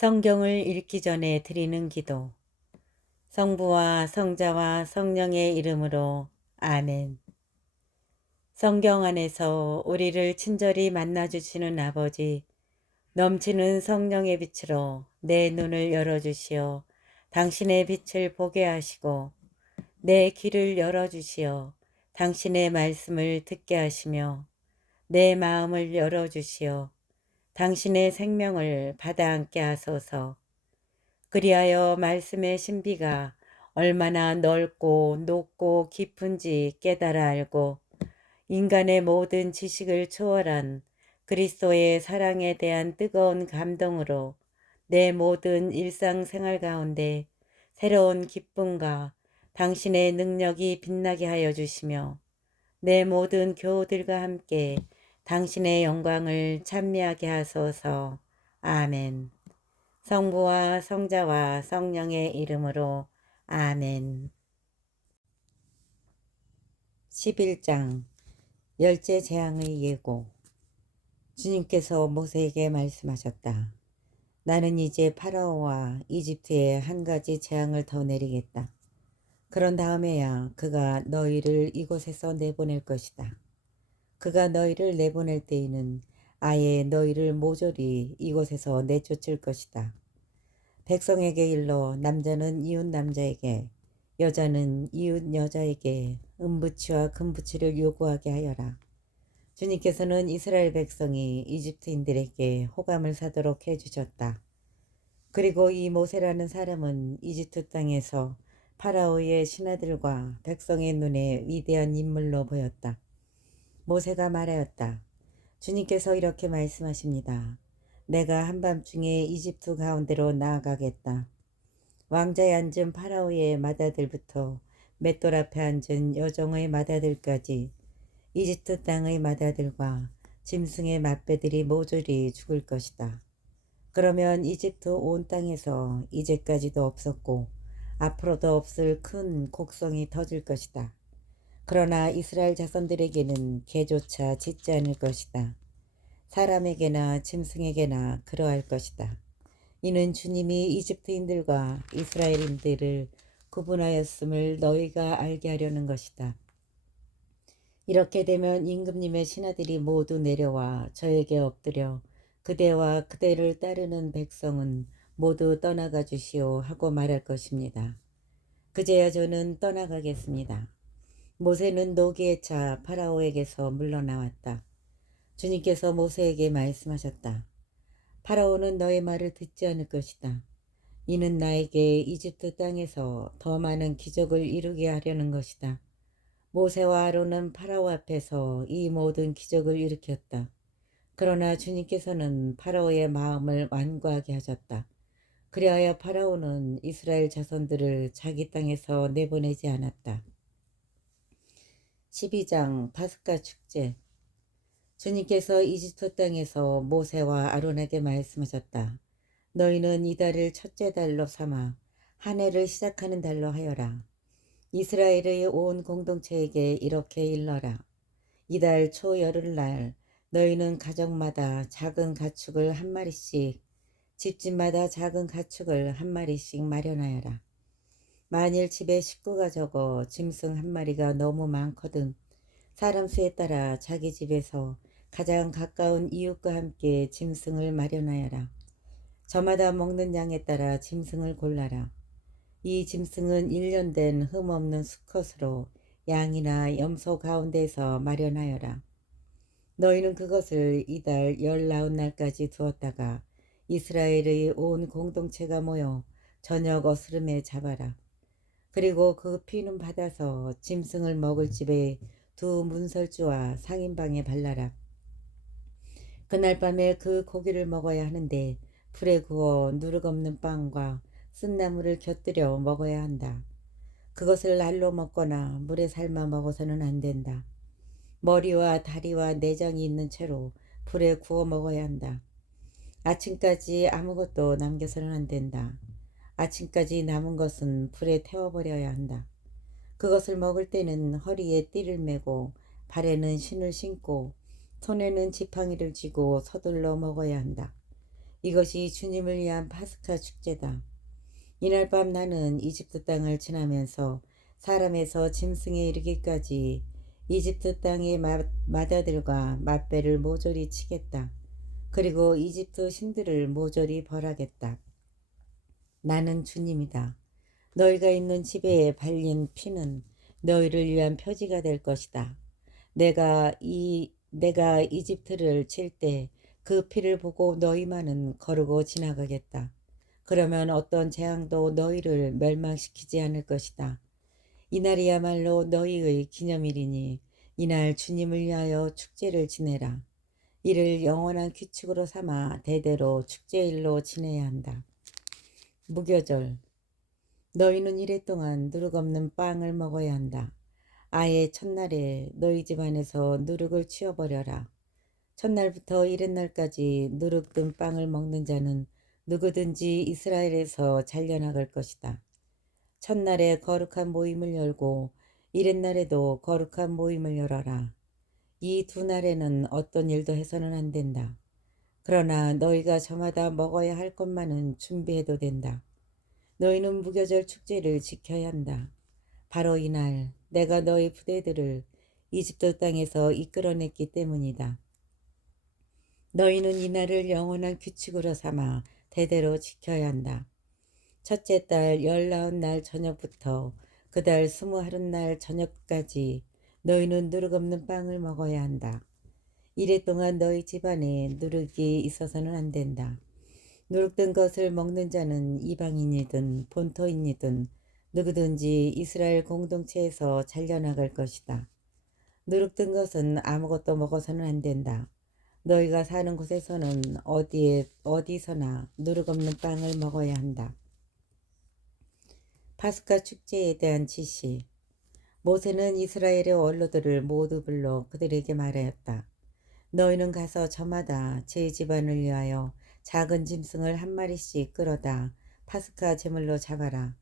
성경을 읽기 전에 드리는 기도. 성부와 성자와 성령의 이름으로 아멘. 성경 안에서 우리를 친절히 만나주시는 아버지, 넘치는 성령의 빛으로 내 눈을 열어주시어 당신의 빛을 보게 하시고, 내 귀를 열어주시어 당신의 말씀을 듣게 하시며, 내 마음을 열어주시어 당신의 생명을 받아 안게 하소서. 그리하여 말씀의 신비가 얼마나 넓고 높고 깊은지 깨달아 알고 인간의 모든 지식을 초월한 그리스도의 사랑에 대한 뜨거운 감동으로 내 모든 일상생활 가운데 새로운 기쁨과 당신의 능력이 빛나게 하여 주시며 내 모든 교우들과 함께 당신의 영광을 찬미하게 하소서. 아멘. 성부와 성자와 성령의 이름으로 아멘. 11장 열째 재앙의 예고. 주님께서 모세에게 말씀하셨다. 나는 이제 파라오와 이집트에 한 가지 재앙을 더 내리겠다. 그런 다음에야 그가 너희를 이곳에서 내보낼 것이다. 그가 너희를 내보낼 때에는 아예 너희를 모조리 이곳에서 내쫓을 것이다. 백성에게 일러 남자는 이웃 남자에게, 여자는 이웃 여자에게 은부치와 금부치를 요구하게 하여라. 주님께서는 이스라엘 백성이 이집트인들에게 호감을 사도록 해주셨다. 그리고 이 모세라는 사람은 이집트 땅에서 파라오의 신하들과 백성의 눈에 위대한 인물로 보였다. 모세가 말하였다. 주님께서 이렇게 말씀하십니다. 내가 한밤중에 이집트 가운데로 나아가겠다. 왕자에 앉은 파라오의 맏아들부터 맷돌 앞에 앉은 여종의 맏아들까지 이집트 땅의 맏아들과 짐승의 맏배들이 모조리 죽을 것이다. 그러면 이집트 온 땅에서 이제까지도 없었고 앞으로도 없을 큰 곡성이 터질 것이다. 그러나 이스라엘 자손들에게는 개조차 짖지 않을 것이다. 사람에게나 짐승에게나 그러할 것이다. 이는 주님이 이집트인들과 이스라엘인들을 구분하였음을 너희가 알게 하려는 것이다. 이렇게 되면 임금님의 신하들이 모두 내려와 저에게 엎드려 그대와 그대를 따르는 백성은 모두 떠나가 주시오 하고 말할 것입니다. 그제야 저는 떠나가겠습니다. 모세는 노기에 차 파라오에게서 물러나왔다. 주님께서 모세에게 말씀하셨다. 파라오는 너의 말을 듣지 않을 것이다. 이는 나에게 이집트 땅에서 더 많은 기적을 이루게 하려는 것이다. 모세와 아론은 파라오 앞에서 이 모든 기적을 일으켰다. 그러나 주님께서는 파라오의 마음을 완고하게 하셨다. 그리하여 파라오는 이스라엘 자손들을 자기 땅에서 내보내지 않았다. 12장 파스카 축제. 주님께서 이집트 땅에서 모세와 아론에게 말씀하셨다. 너희는 이 달을 첫째 달로 삼아 한 해를 시작하는 달로 하여라. 이스라엘의 온 공동체에게 이렇게 일러라. 이달 초열흘날 너희는 가정마다 작은 가축을 한 마리씩, 집집마다 작은 가축을 한 마리씩 마련하여라. 만일 집에 식구가 적어 짐승 한 마리가 너무 많거든 사람 수에 따라 자기 집에서 가장 가까운 이웃과 함께 짐승을 마련하여라. 저마다 먹는 양에 따라 짐승을 골라라. 이 짐승은 1년 된 흠없는 수컷으로 양이나 염소 가운데서 마련하여라. 너희는 그것을 이달 19날까지 두었다가 이스라엘의 온 공동체가 모여 저녁 어스름에 잡아라. 그리고 그 피는 받아서 짐승을 먹을 집에 두 문설주와 상인방에 발라라. 그날 밤에 그 고기를 먹어야 하는데 불에 구워 누룩 없는 빵과 쓴나물을 곁들여 먹어야 한다. 그것을 날로 먹거나 물에 삶아 먹어서는 안 된다. 머리와 다리와 내장이 있는 채로 불에 구워 먹어야 한다. 아침까지 아무것도 남겨서는 안 된다. 아침까지 남은 것은 불에 태워버려야 한다. 그것을 먹을 때는 허리에 띠를 매고 발에는 신을 신고 손에는 지팡이를 쥐고 서둘러 먹어야 한다. 이것이 주님을 위한 파스카 축제다. 이날 밤 나는 이집트 땅을 지나면서 사람에서 짐승에 이르기까지 이집트 땅의 마다들과 맛배를 모조리 치겠다. 그리고 이집트 신들을 모조리 벌하겠다. 나는 주님이다. 너희가 있는 집에 발린 피는 너희를 위한 표지가 될 것이다. 내가 이집트를 칠 때 그 피를 보고 너희만은 거르고 지나가겠다. 그러면 어떤 재앙도 너희를 멸망시키지 않을 것이다. 이날이야말로 너희의 기념일이니 이날 주님을 위하여 축제를 지내라. 이를 영원한 규칙으로 삼아 대대로 축제일로 지내야 한다. 무교절. 너희는 이래 동안 누룩 없는 빵을 먹어야 한다. 아예 첫날에 너희 집안에서 누룩을 치워버려라. 첫날부터 이튿날까지 누룩 든 빵을 먹는 자는 누구든지 이스라엘에서 잘려나갈 것이다. 첫날에 거룩한 모임을 열고 이튿날에도 거룩한 모임을 열어라. 이 두 날에는 어떤 일도 해서는 안 된다. 그러나 너희가 저마다 먹어야 할 것만은 준비해도 된다. 너희는 무교절 축제를 지켜야 한다. 바로 이날 내가 너희 부대들을 이집트 땅에서 이끌어냈기 때문이다. 너희는 이날을 영원한 규칙으로 삼아 대대로 지켜야 한다. 첫째 달 19날 저녁부터 그 달 21날 저녁까지 너희는 누룩 없는 빵을 먹어야 한다. 이래 동안 너희 집안에 누룩이 있어서는 안 된다. 누룩된 것을 먹는 자는 이방인이든 본토인이든 누구든지 이스라엘 공동체에서 잘려나갈 것이다. 누룩된 것은 아무것도 먹어서는 안 된다. 너희가 사는 곳에서는 어디서나 누룩 없는 빵을 먹어야 한다. 파스카 축제에 대한 지시. 모세는 이스라엘의 원로들을 모두 불러 그들에게 말하였다. 너희는 가서 저마다 제 집안을 위하여 작은 짐승을 한 마리씩 끌어다 파스카 제물로 잡아라.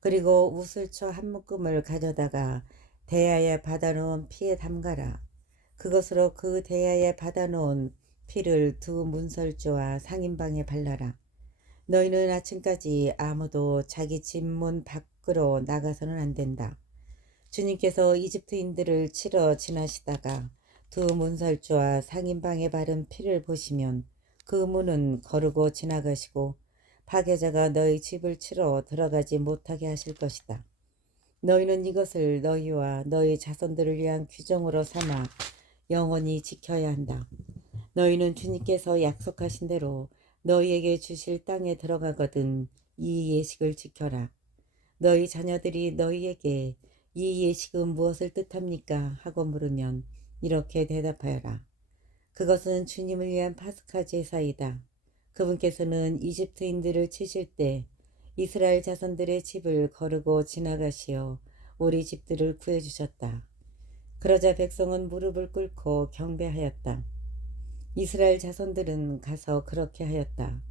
그리고 우슬초 한 묶음을 가져다가 대야에 받아놓은 피에 담가라. 그것으로 그 대야에 받아놓은 피를 두 문설주와 상인방에 발라라. 너희는 아침까지 아무도 자기 집 문 밖으로 나가서는 안 된다. 주님께서 이집트인들을 치러 지나시다가 두 문설주와 상인방에 바른 피를 보시면 그 문은 거르고 지나가시고 파괴자가 너희 집을 치러 들어가지 못하게 하실 것이다. 너희는 이것을 너희와 너희 자손들을 위한 규정으로 삼아 영원히 지켜야 한다. 너희는 주님께서 약속하신 대로 너희에게 주실 땅에 들어가거든 이 예식을 지켜라. 너희 자녀들이 너희에게 이 예식은 무엇을 뜻합니까? 하고 물으면 이렇게 대답하여라. 그것은 주님을 위한 파스카 제사이다. 그분께서는 이집트인들을 치실 때 이스라엘 자손들의 집을 거르고 지나가시어 우리 집들을 구해주셨다. 그러자 백성은 무릎을 꿇고 경배하였다. 이스라엘 자손들은 가서 그렇게 하였다.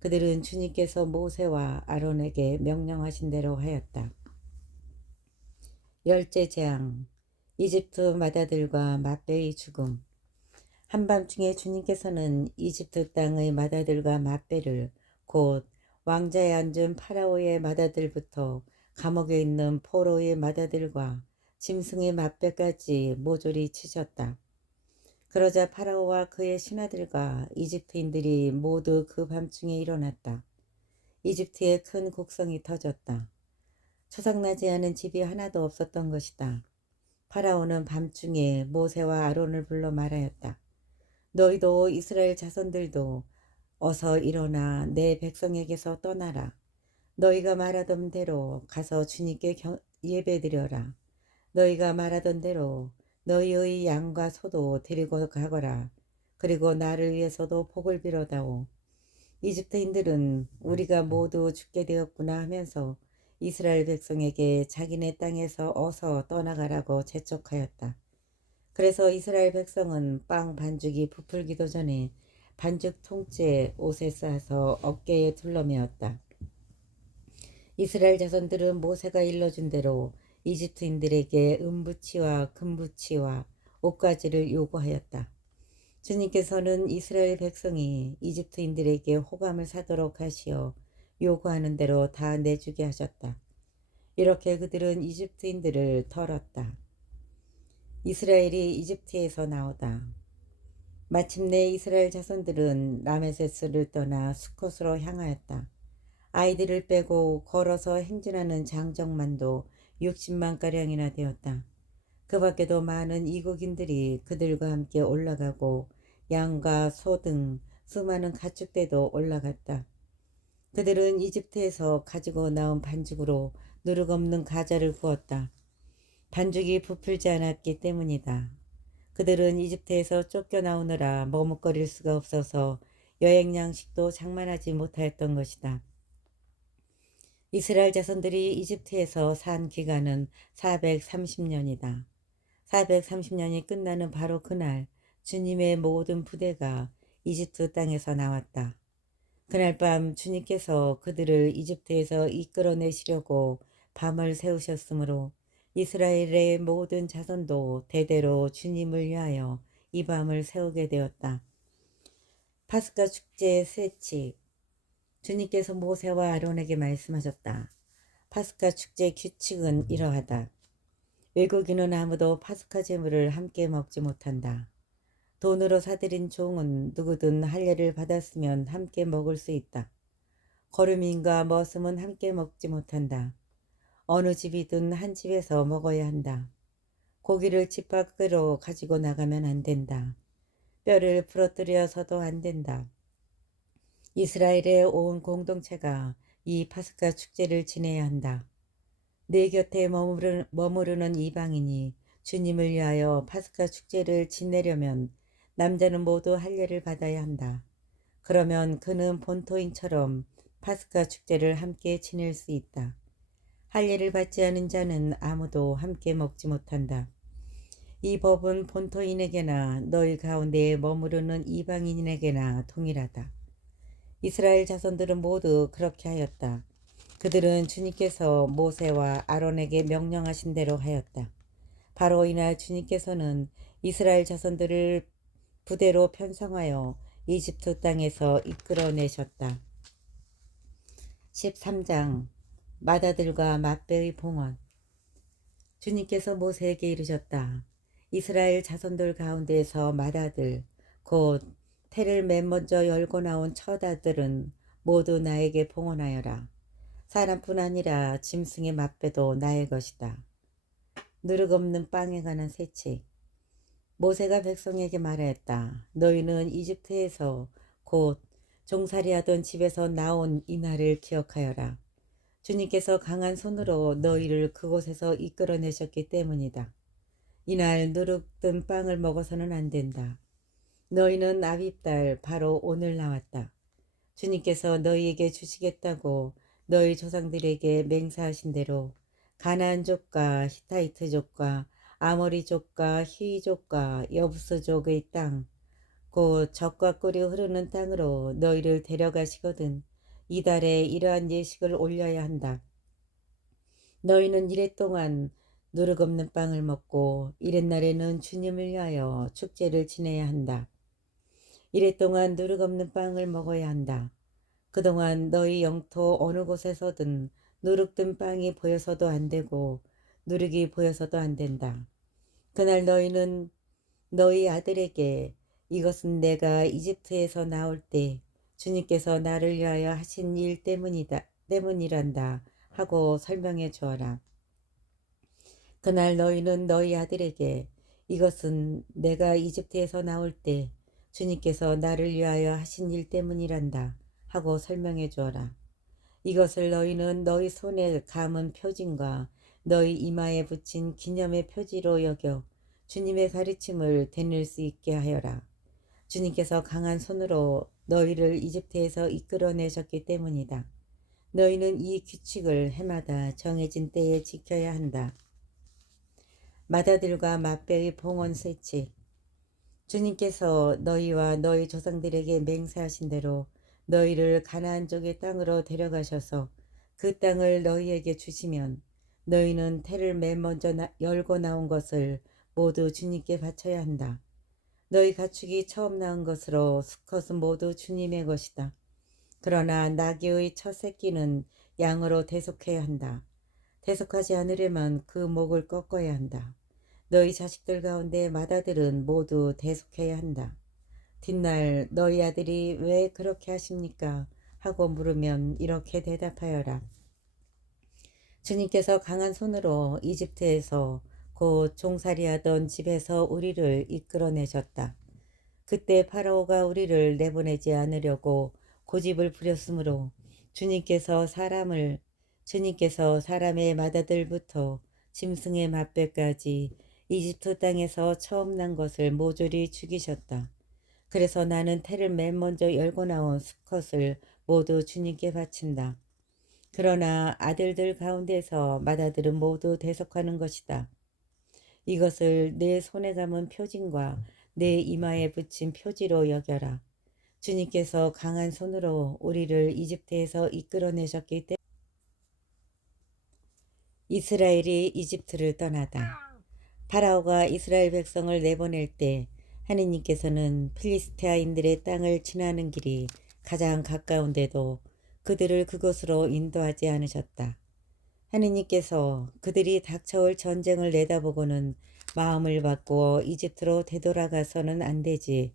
그들은 주님께서 모세와 아론에게 명령하신 대로 하였다. 열째 재앙. 이집트 마다들과 맛배의 죽음. 한밤중에 주님께서는 이집트 땅의 마다들과 맛배를 곧 왕자에 앉은 파라오의 마다들부터 감옥에 있는 포로의 마다들과 짐승의 맛배까지 모조리 치셨다. 그러자 파라오와 그의 신하들과 이집트인들이 모두 그 밤중에 일어났다. 이집트에 큰 곡성이 터졌다. 초상나지 않은 집이 하나도 없었던 것이다. 파라오는 밤중에 모세와 아론을 불러 말하였다. 너희도 이스라엘 자손들도 어서 일어나 내 백성에게서 떠나라. 너희가 말하던 대로 가서 주님께 예배드려라. 너희가 말하던 대로 너희의 양과 소도 데리고 가거라. 그리고 나를 위해서도 복을 빌어다오. 이집트인들은 우리가 모두 죽게 되었구나 하면서 이스라엘 백성에게 자기네 땅에서 어서 떠나가라고 재촉하였다. 그래서 이스라엘 백성은 빵 반죽이 부풀기도 전에 반죽 통째 옷에 싸서 어깨에 둘러매었다. 이스라엘 자손들은 모세가 일러준 대로 이집트인들에게 은부치와 금부치와 옷가지를 요구하였다. 주님께서는 이스라엘 백성이 이집트인들에게 호감을 사도록 하시어 요구하는 대로 다 내주게 하셨다. 이렇게 그들은 이집트인들을 털었다. 이스라엘이 이집트에서 나오다. 마침내 이스라엘 자손들은 라메세스를 떠나 수컷으로 향하였다. 아이들을 빼고 걸어서 행진하는 장정만도 60만가량이나 되었다. 그 밖에도 많은 이국인들이 그들과 함께 올라가고 양과 소 등 수많은 가축대도 올라갔다. 그들은 이집트에서 가지고 나온 반죽으로 누룩없는 가자를 구웠다. 반죽이 부풀지 않았기 때문이다. 그들은 이집트에서 쫓겨나오느라 머뭇거릴 수가 없어서 여행 양식도 장만하지 못하였던 것이다. 이스라엘 자손들이 이집트에서 산 기간은 430년이다. 430년이 끝나는 바로 그날 주님의 모든 부대가 이집트 땅에서 나왔다. 그날 밤 주님께서 그들을 이집트에서 이끌어내시려고 밤을 새우셨으므로 이스라엘의 모든 자손도 대대로 주님을 위하여 이 밤을 새우게 되었다. 파스가 축제 셋치. 주님께서 모세와 아론에게 말씀하셨다. 파스가 축제 규칙은 이러하다. 외국인은 아무도 파스카 제물을 함께 먹지 못한다. 돈으로 사들인 종은 누구든 할례를 받았으면 함께 먹을 수 있다. 거류민과 머슴은 함께 먹지 못한다. 어느 집이든 한 집에서 먹어야 한다. 고기를 집 밖으로 가지고 나가면 안 된다. 뼈를 부러뜨려서도 안 된다. 이스라엘의 온 공동체가 이 파스카 축제를 지내야 한다. 내 곁에 머무르는 이방인이 주님을 위하여 파스카 축제를 지내려면 남자는 모두 할례를 받아야 한다. 그러면 그는 본토인처럼 파스카 축제를 함께 지낼 수 있다. 할례를 받지 않은 자는 아무도 함께 먹지 못한다. 이 법은 본토인에게나 너희 가운데에 머무르는 이방인에게나 동일하다. 이스라엘 자손들은 모두 그렇게 하였다. 그들은 주님께서 모세와 아론에게 명령하신 대로 하였다. 바로 이날 주님께서는 이스라엘 자손들을 부대로 편성하여 이집트 땅에서 이끌어내셨다. 13장 맏아들과 맏배의 봉헌. 주님께서 모세에게 이르셨다. 이스라엘 자손들 가운데에서 맏아들 곧 태를 맨 먼저 열고 나온 첫 아들은 모두 나에게 봉헌하여라. 사람뿐 아니라 짐승의 맏배도 나의 것이다. 누룩없는 빵에 관한 세칙. 모세가 백성에게 말하였다. 너희는 이집트에서 곧 종살이하던 집에서 나온 이날을 기억하여라. 주님께서 강한 손으로 너희를 그곳에서 이끌어내셨기 때문이다. 이날 누룩든 빵을 먹어서는 안 된다. 너희는 아빕달 바로 오늘 나왔다. 주님께서 너희에게 주시겠다고 너희 조상들에게 맹세하신 대로 가나안족과 히타이트족과 아모리족과 히위족과 여부스족의 땅 곧 젖과 꿀이 흐르는 땅으로 너희를 데려가시거든 이달에 이러한 예식을 올려야 한다. 너희는 이래 동안 누룩없는 빵을 먹고 이렛날에는 주님을 위하여 축제를 지내야 한다. 이래 동안 누룩없는 빵을 먹어야 한다. 그동안 너희 영토 어느 곳에서든 누룩든 빵이 보여서도 안 되고 누룩이 보여서도 안 된다. 그날 너희는 너희 아들에게 이것은 내가 이집트에서 나올 때 주님께서 나를 위하여 하신 일 때문이란다 하고 설명해 주어라. 그날 너희는 너희 아들에게 이것은 내가 이집트에서 나올 때 주님께서 나를 위하여 하신 일 때문이란다 하고 설명해 주어라. 이것을 너희는 너희 손에 감은 표징과 너희 이마에 붙인 기념의 표지로 여겨 주님의 가르침을 되뇌일 수 있게 하여라. 주님께서 강한 손으로 너희를 이집트에서 이끌어내셨기 때문이다. 너희는 이 규칙을 해마다 정해진 때에 지켜야 한다. 맏아들과 맏배의 봉헌 세칙. 주님께서 너희와 너희 조상들에게 맹세하신 대로 너희를 가나안족의 땅으로 데려가셔서 그 땅을 너희에게 주시면 너희는 태를 맨 먼저 열고 나온 것을 모두 주님께 바쳐야 한다. 너희 가축이 처음 낳은 것으로 수컷은 모두 주님의 것이다. 그러나 나귀의 첫 새끼는 양으로 대속해야 한다. 대속하지 않으려면 그 목을 꺾어야 한다. 너희 자식들 가운데 맏아들은 모두 대속해야 한다. 뒷날 너희 아들이 왜 그렇게 하십니까? 하고 물으면 이렇게 대답하여라. 주님께서 강한 손으로 이집트에서 곧 종살이하던 집에서 우리를 이끌어내셨다. 그때 파라오가 우리를 내보내지 않으려고 고집을 부렸으므로 주님께서 사람의 맏아들부터 짐승의 맏배까지 이집트 땅에서 처음 난 것을 모조리 죽이셨다. 그래서 나는 태를 맨 먼저 열고 나온 수컷을 모두 주님께 바친다. 그러나 아들들 가운데서 맏아들은 모두 대속하는 것이다. 이것을 내 손에 감은 표징과 내 이마에 붙인 표지로 여겨라. 주님께서 강한 손으로 우리를 이집트에서 이끌어내셨기 때문에 이스라엘이 이집트를 떠나다. 파라오가 이스라엘 백성을 내보낼 때 하느님께서는 필리스테아인들의 땅을 지나는 길이 가장 가까운데도 그들을 그곳으로 인도하지 않으셨다. 하느님께서 그들이 닥쳐올 전쟁을 내다보고는 마음을 바꾸어 이집트로 되돌아가서는 안 되지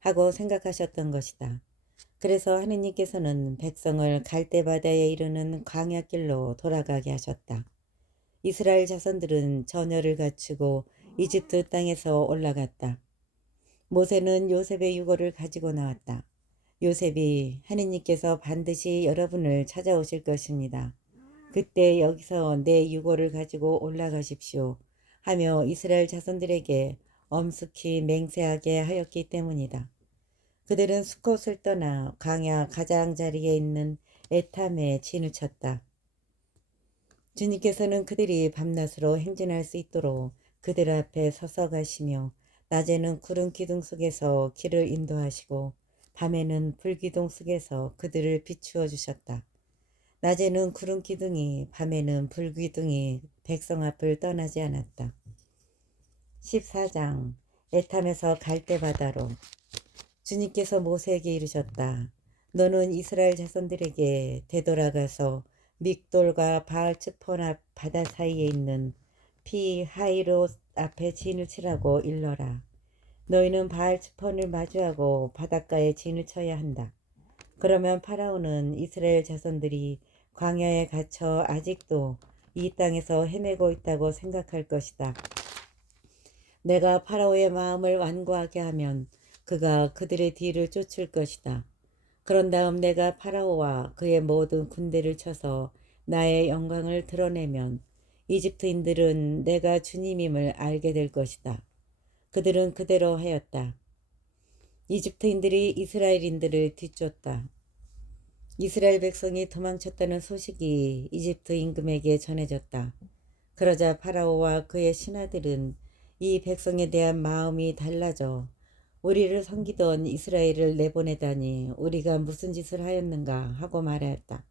하고 생각하셨던 것이다. 그래서 하느님께서는 백성을 갈대바다에 이르는 광야길로 돌아가게 하셨다. 이스라엘 자손들은 전열을 갖추고 이집트 땅에서 올라갔다. 모세는 요셉의 유고를 가지고 나왔다. 요셉이 하느님께서 반드시 여러분을 찾아오실 것입니다. 그때 여기서 내 유고를 가지고 올라가십시오 하며 이스라엘 자손들에게 엄숙히 맹세하게 하였기 때문이다. 그들은 수컷을 떠나 광야 가장자리에 있는 에탐에 진을 쳤다. 주님께서는 그들이 밤낮으로 행진할 수 있도록 그들 앞에 서서 가시며 낮에는 구름 기둥 속에서 길을 인도하시고 밤에는 불기둥 속에서 그들을 비추어 주셨다. 낮에는 구름 기둥이 밤에는 불기둥이 백성 앞을 떠나지 않았다. 14장 에탐에서 갈대바다로. 주님께서 모세에게 이르셨다. 너는 이스라엘 자손들에게 되돌아가서 믹돌과 바알츠폰 앞 바다 사이에 있는 피하이롯 앞에 진을 치라고 일러라. 너희는 바알츠폰을 마주하고 바닷가에 진을 쳐야 한다. 그러면 파라오는 이스라엘 자손들이 광야에 갇혀 아직도 이 땅에서 헤매고 있다고 생각할 것이다. 내가 파라오의 마음을 완고하게 하면 그가 그들의 뒤를 쫓을 것이다. 그런 다음 내가 파라오와 그의 모든 군대를 쳐서 나의 영광을 드러내면 이집트인들은 내가 주님임을 알게 될 것이다. 그들은 그대로 하였다. 이집트인들이 이스라엘인들을 뒤쫓다. 이스라엘 백성이 도망쳤다는 소식이 이집트 임금에게 전해졌다. 그러자 파라오와 그의 신하들은 이 백성에 대한 마음이 달라져 우리를 섬기던 이스라엘을 내보내다니 우리가 무슨 짓을 하였는가 하고 말하였다.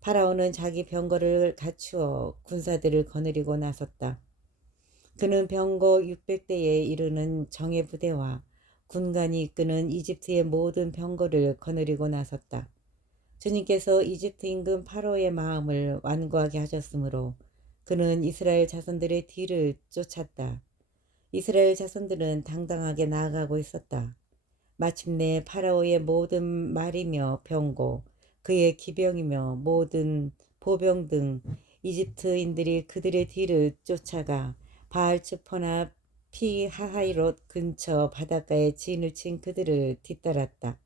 파라오는 자기 병거를 갖추어 군사들을 거느리고 나섰다. 그는 병거 600대에 이르는 정예 부대와 군관이 이끄는 이집트의 모든 병거를 거느리고 나섰다. 주님께서 이집트 임금 파로의 마음을 완고하게 하셨으므로 그는 이스라엘 자손들의 뒤를 쫓았다. 이스라엘 자손들은 당당하게 나아가고 있었다. 마침내 파라오의 모든 말이며 병고, 그의 기병이며 모든 보병 등 이집트인들이 그들의 뒤를 쫓아가 바알츠포나 피하하이롯 근처 바닷가에 진을 친 그들을 뒤따랐다.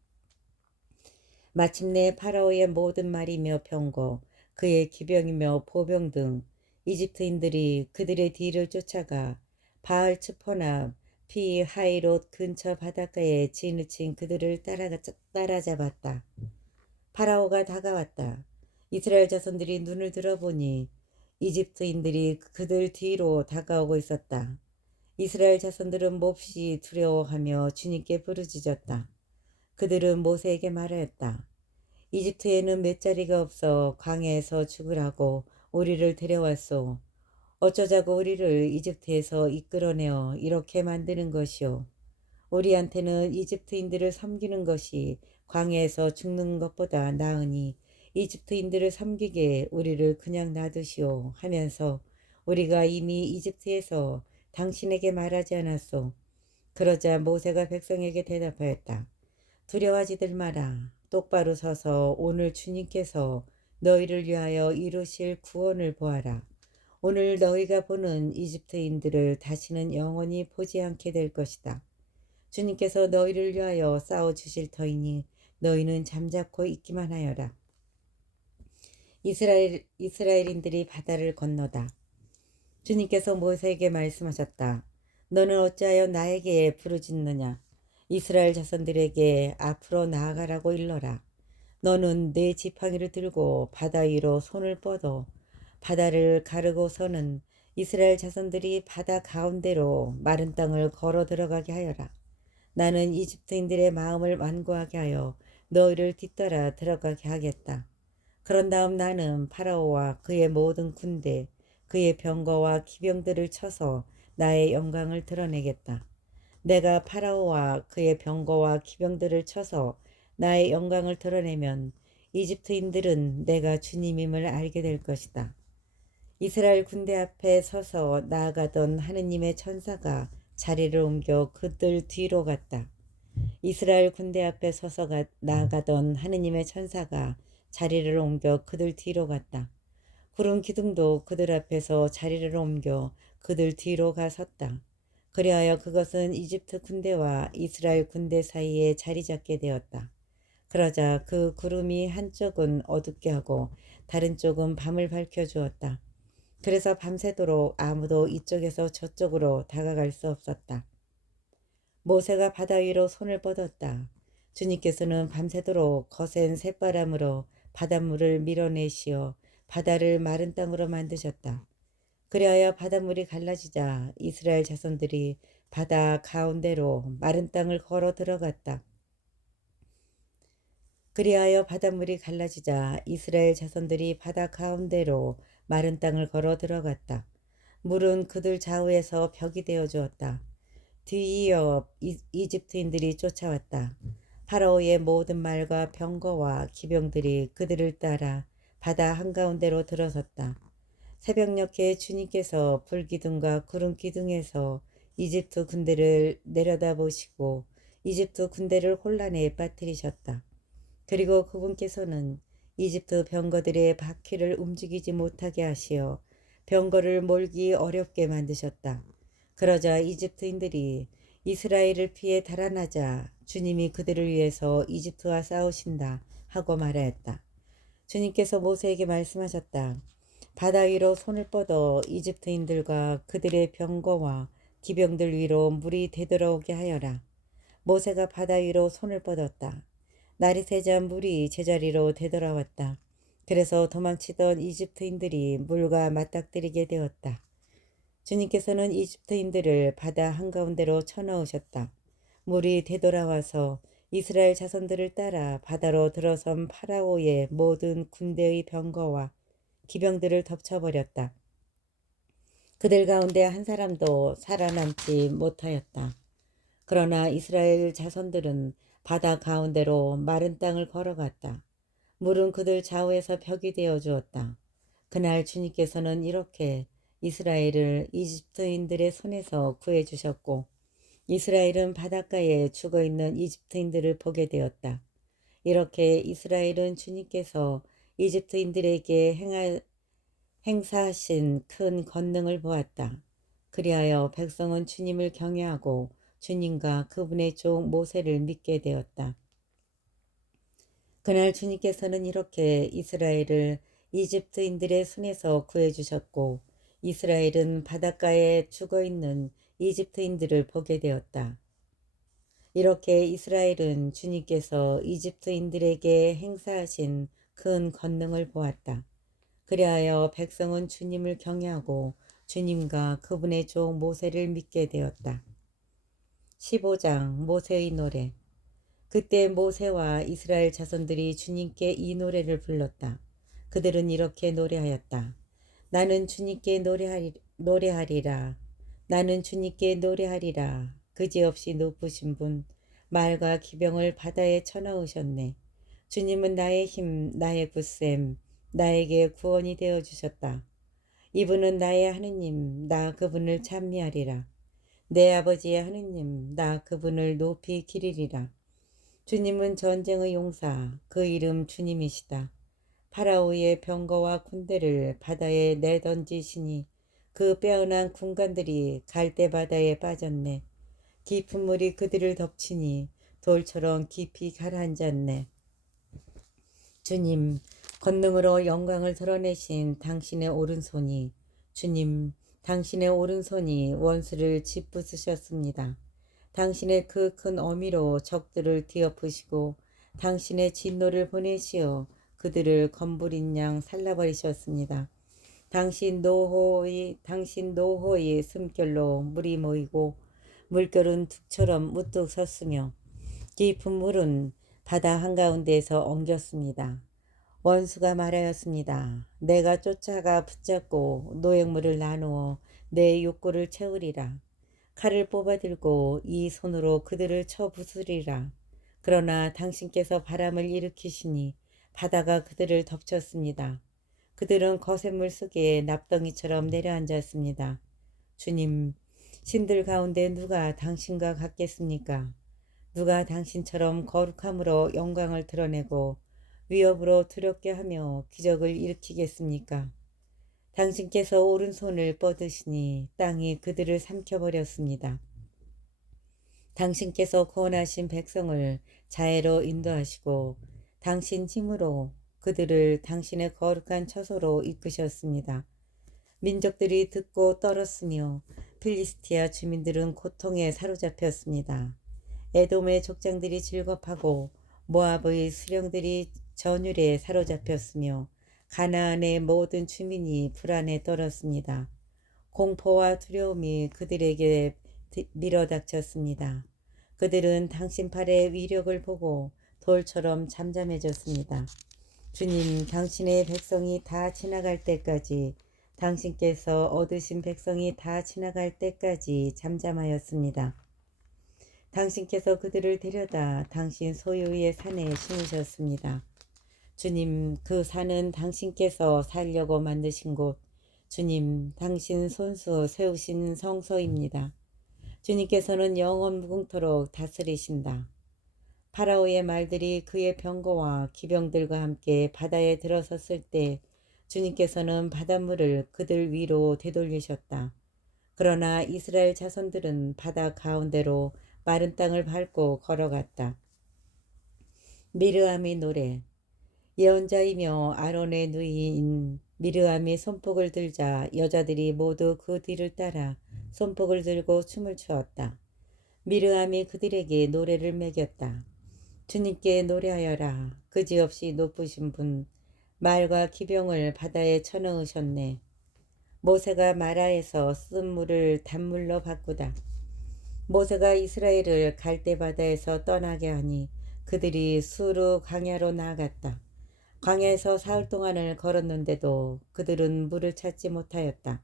마침내 파라오의 모든 말이며 병거, 그의 기병이며 보병 등 이집트인들이 그들의 뒤를 쫓아가 바알츠포나 피하이롯 근처 바닷가에 진을 친 그들을 따라잡았다. 파라오가 다가왔다. 이스라엘 자손들이 눈을 들어보니 이집트인들이 그들 뒤로 다가오고 있었다. 이스라엘 자손들은 몹시 두려워하며 주님께 부르짖었다. 그들은 모세에게 말하였다. 이집트에는 몇 자리가 없어 광야에서 죽으라고 우리를 데려왔소. 어쩌자고 우리를 이집트에서 이끌어내어 이렇게 만드는 것이오. 우리한테는 이집트인들을 섬기는 것이 광야에서 죽는 것보다 나으니 이집트인들을 섬기게 우리를 그냥 놔두시오 하면서 우리가 이미 이집트에서 당신에게 말하지 않았소. 그러자 모세가 백성에게 대답하였다. 두려워하지들 마라. 똑바로 서서 오늘 주님께서 너희를 위하여 이루실 구원을 보아라. 오늘 너희가 보는 이집트인들을 다시는 영원히 보지 않게 될 것이다. 주님께서 너희를 위하여 싸워주실 터이니 너희는 잠자코 있기만 하여라. 이스라엘인들이 바다를 건너다. 주님께서 모세에게 말씀하셨다. 너는 어찌하여 나에게 부르짖느냐. 이스라엘 자손들에게 앞으로 나아가라고 일러라. 너는 내 지팡이를 들고 바다 위로 손을 뻗어 바다를 가르고서는 이스라엘 자손들이 바다 가운데로 마른 땅을 걸어 들어가게 하여라. 나는 이집트인들의 마음을 완고하게 하여 너희를 뒤따라 들어가게 하겠다. 그런 다음 나는 파라오와 그의 모든 군대, 그의 병거와 기병들을 쳐서 나의 영광을 드러내겠다. 내가 파라오와 그의 병거와 기병들을 쳐서 나의 영광을 드러내면 이집트인들은 내가 주님임을 알게 될 것이다. 이스라엘 군대 앞에 서서 나아가던 하느님의 천사가 자리를 옮겨 그들 뒤로 갔다. 이스라엘 군대 앞에 서서 나아가던 하느님의 천사가 자리를 옮겨 그들 뒤로 갔다. 구름 기둥도 그들 앞에서 자리를 옮겨 그들 뒤로 가섰다. 그리하여 그것은 이집트 군대와 이스라엘 군대 사이에 자리 잡게 되었다. 그러자 그 구름이 한쪽은 어둡게 하고 다른 쪽은 밤을 밝혀주었다. 그래서 밤새도록 아무도 이쪽에서 저쪽으로 다가갈 수 없었다. 모세가 바다 위로 손을 뻗었다. 주님께서는 밤새도록 거센 쇳바람으로 바닷물을 밀어내시어 바다를 마른 땅으로 만드셨다. 그리하여 바닷물이 갈라지자 이스라엘 자손들이 바다 가운데로 마른 땅을 걸어 들어갔다. 그리하여 바닷물이 갈라지자 이스라엘 자손들이 바다 가운데로 마른 땅을 걸어 들어갔다. 물은 그들 좌우에서 벽이 되어 주었다. 뒤이어 이집트인들이 쫓아왔다. 파라오의 모든 말과 병거와 기병들이 그들을 따라 바다 한가운데로 들어섰다. 새벽녘에 주님께서 불기둥과 구름기둥에서 이집트 군대를 내려다보시고 이집트 군대를 혼란에 빠뜨리셨다. 그리고 그분께서는 이집트 병거들의 바퀴를 움직이지 못하게 하시어 병거를 몰기 어렵게 만드셨다. 그러자 이집트인들이 이스라엘을 피해 달아나자 주님이 그들을 위해서 이집트와 싸우신다 하고 말하였다. 주님께서 모세에게 말씀하셨다. 바다 위로 손을 뻗어 이집트인들과 그들의 병거와 기병들 위로 물이 되돌아오게 하여라. 모세가 바다 위로 손을 뻗었다. 날이 새자 물이 제자리로 되돌아왔다. 그래서 도망치던 이집트인들이 물과 맞닥뜨리게 되었다. 주님께서는 이집트인들을 바다 한가운데로 쳐넣으셨다. 물이 되돌아와서 이스라엘 자손들을 따라 바다로 들어선 파라오의 모든 군대의 병거와 기병들을 덮쳐버렸다. 그들 가운데 한 사람도 살아남지 못하였다. 그러나 이스라엘 자손들은 바다 가운데로 마른 땅을 걸어갔다. 물은 그들 좌우에서 벽이 되어 주었다. 그날 주님께서는 이렇게 이스라엘을 이집트인들의 손에서 구해주셨고 이스라엘은 바닷가에 죽어있는 이집트인들을 보게 되었다. 이렇게 이스라엘은 주님께서 이집트인들에게 행사하신 큰 권능을 보았다. 그리하여 백성은 주님을 경외하고 주님과 그분의 종 모세를 믿게 되었다. 그날 주님께서는 이렇게 이스라엘을 이집트인들의 손에서 구해주셨고 이스라엘은 바닷가에 죽어있는 이집트인들을 보게 되었다. 이렇게 이스라엘은 주님께서 이집트인들에게 행사하신 큰 권능을 보았다. 그리하여 백성은 주님을 경외하고 주님과 그분의 종 모세를 믿게 되었다. 15장 모세의 노래. 그때 모세와 이스라엘 자손들이 주님께 이 노래를 불렀다. 그들은 이렇게 노래하였다. 나는 주님께 노래하리라. 나는 주님께 노래하리라. 그지없이 높으신 분, 말과 기병을 바다에 쳐넣으셨네. 주님은 나의 힘, 나의 굳셈, 나에게 구원이 되어 주셨다. 이분은 나의 하느님, 나 그분을 찬미하리라. 내 아버지의 하느님, 나 그분을 높이 기리리라. 주님은 전쟁의 용사, 그 이름 주님이시다. 파라오의 병거와 군대를 바다에 내던지시니 그 빼어난 군관들이 갈대바다에 빠졌네. 깊은 물이 그들을 덮치니 돌처럼 깊이 가라앉았네. 주님, 권능으로 영광을 드러내신 당신의 오른손이, 주님, 당신의 오른손이 원수를 짓부수셨습니다. 당신의 그 큰 어미로 적들을 뒤엎으시고 당신의 진노를 보내시어 그들을 검부린 양 살라버리셨습니다. 당신 노호의 숨결로 물이 모이고 물결은 둑처럼 우뚝 섰으며 깊은 물은 바다 한가운데에서 엉겼습니다. 원수가 말하였습니다. 내가 쫓아가 붙잡고 노획물을 나누어 내 욕구를 채우리라. 칼을 뽑아들고 이 손으로 그들을 쳐 부수리라. 그러나 당신께서 바람을 일으키시니 바다가 그들을 덮쳤습니다. 그들은 거센 물 속에 납덩이처럼 내려앉았습니다. 주님, 신들 가운데 누가 당신과 같겠습니까? 누가 당신처럼 거룩함으로 영광을 드러내고 위협으로 두렵게 하며 기적을 일으키겠습니까? 당신께서 오른손을 뻗으시니 땅이 그들을 삼켜버렸습니다. 당신께서 구원하신 백성을 자애로 인도하시고 당신 힘으로 그들을 당신의 거룩한 처소로 이끄셨습니다. 민족들이 듣고 떨었으며 필리스티아 주민들은 고통에 사로잡혔습니다. 에돔의 족장들이 즐겁하고 모압의 수령들이 전율에 사로잡혔으며 가나안의 모든 주민이 불안에 떨었습니다. 공포와 두려움이 그들에게 밀어닥쳤습니다. 그들은 당신 팔의 위력을 보고 돌처럼 잠잠해졌습니다. 주님, 당신의 백성이 다 지나갈 때까지, 당신께서 얻으신 백성이 다 지나갈 때까지 잠잠하였습니다. 당신께서 그들을 데려다 당신 소유의 산에 심으셨습니다. 주님, 그 산은 당신께서 살려고 만드신 곳, 주님, 당신 손수 세우신 성소입니다. 주님께서는 영원 무궁토록 다스리신다. 파라오의 말들이 그의 병거와 기병들과 함께 바다에 들어섰을 때 주님께서는 바닷물을 그들 위로 되돌리셨다. 그러나 이스라엘 자손들은 바다 가운데로 마른 땅을 밟고 걸어갔다. 미르암의 노래. 예언자이며 아론의 누이인 미르암이 손뼉을 들자 여자들이 모두 그 뒤를 따라 손뼉을 들고 춤을 추었다. 미르암이 그들에게 노래를 매겼다. 주님께 노래하여라. 그지없이 높으신 분, 말과 기병을 바다에 쳐넣으셨네. 모세가 마라에서 쓴 물을 단물로 바꾸다. 모세가 이스라엘을 갈대바다에서 떠나게 하니 그들이 수르 광야로 나아갔다. 광야에서 사흘 동안을 걸었는데도 그들은 물을 찾지 못하였다.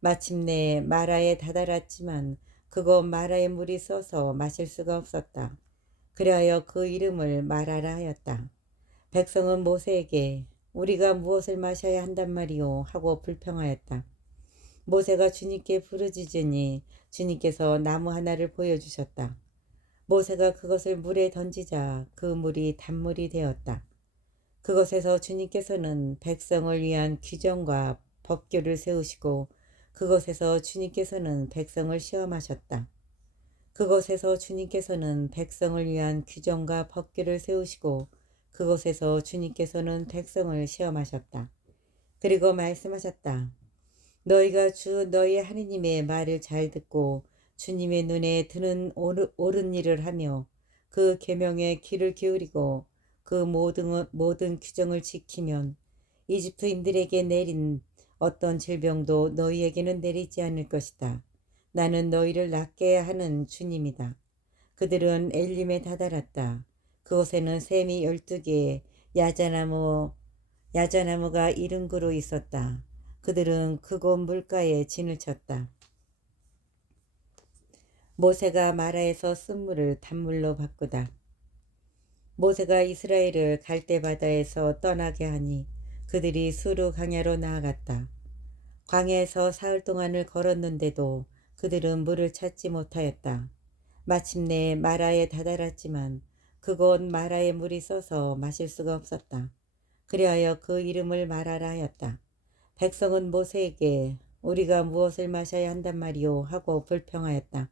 마침내 마라에 다다랐지만 그곳 마라의 물이 써서 마실 수가 없었다. 그리하여 그 이름을 마라라 하였다. 백성은 모세에게 우리가 무엇을 마셔야 한단 말이오 하고 불평하였다. 모세가 주님께 부르짖으니 주님께서 나무 하나를 보여주셨다. 모세가 그것을 물에 던지자 그 물이 단물이 되었다. 그것에서 주님께서는 백성을 위한 규정과 법규를 세우시고 그것에서 주님께서는 백성을 시험하셨다. 그것에서 주님께서는 백성을 위한 규정과 법규를 세우시고 그것에서 주님께서는 백성을 시험하셨다. 그리고 말씀하셨다. 너희가 주 너희 하느님의 말을 잘 듣고 주님의 눈에 드는 옳은 일을 하며 그 계명에 귀를 기울이고 그 모든 규정을 지키면 이집트인들에게 내린 어떤 질병도 너희에게는 내리지 않을 것이다. 나는 너희를 낫게 하는 주님이다. 그들은 엘림에 다다랐다. 그곳에는 샘이 12개, 야자나무가 70그루 있었다. 그들은 그곳 물가에 진을 쳤다. 모세가 마라에서 쓴물을 단물로 바꾸다. 모세가 이스라엘을 갈대 바다에서 떠나게 하니 그들이 수르 광야로 나아갔다. 광야에서 사흘 동안을 걸었는데도 그들은 물을 찾지 못하였다. 마침내 마라에 다다랐지만 그곳 마라에 물이 써서 마실 수가 없었다. 그리하여 그 이름을 마라라 하였다. 백성은 모세에게 우리가 무엇을 마셔야 한단 말이오 하고 불평하였다.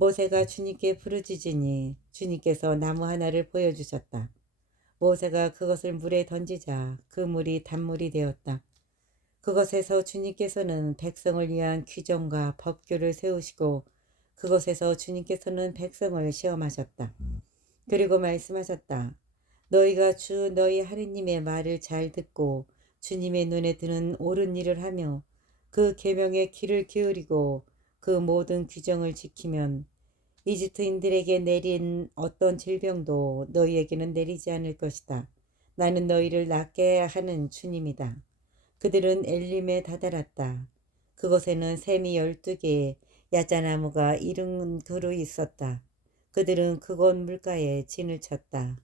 모세가 주님께 부르짖으니 주님께서 나무 하나를 보여주셨다. 모세가 그것을 물에 던지자 그 물이 단물이 되었다. 그것에서 주님께서는 백성을 위한 규정과 법규를 세우시고 그것에서 주님께서는 백성을 시험하셨다. 그리고 말씀하셨다. 너희가 주 너희 하느님의 말을 잘 듣고 주님의 눈에 드는 옳은 일을 하며 그 계명에 귀를 기울이고 그 모든 규정을 지키면 이집트인들에게 내린 어떤 질병도 너희에게는 내리지 않을 것이다. 나는 너희를 낫게 하는 주님이다. 그들은 엘림에 다다랐다. 그곳에는 샘이 12개의 야자나무가 70그루 있었다. 그들은 그곳 물가에 진을 쳤다.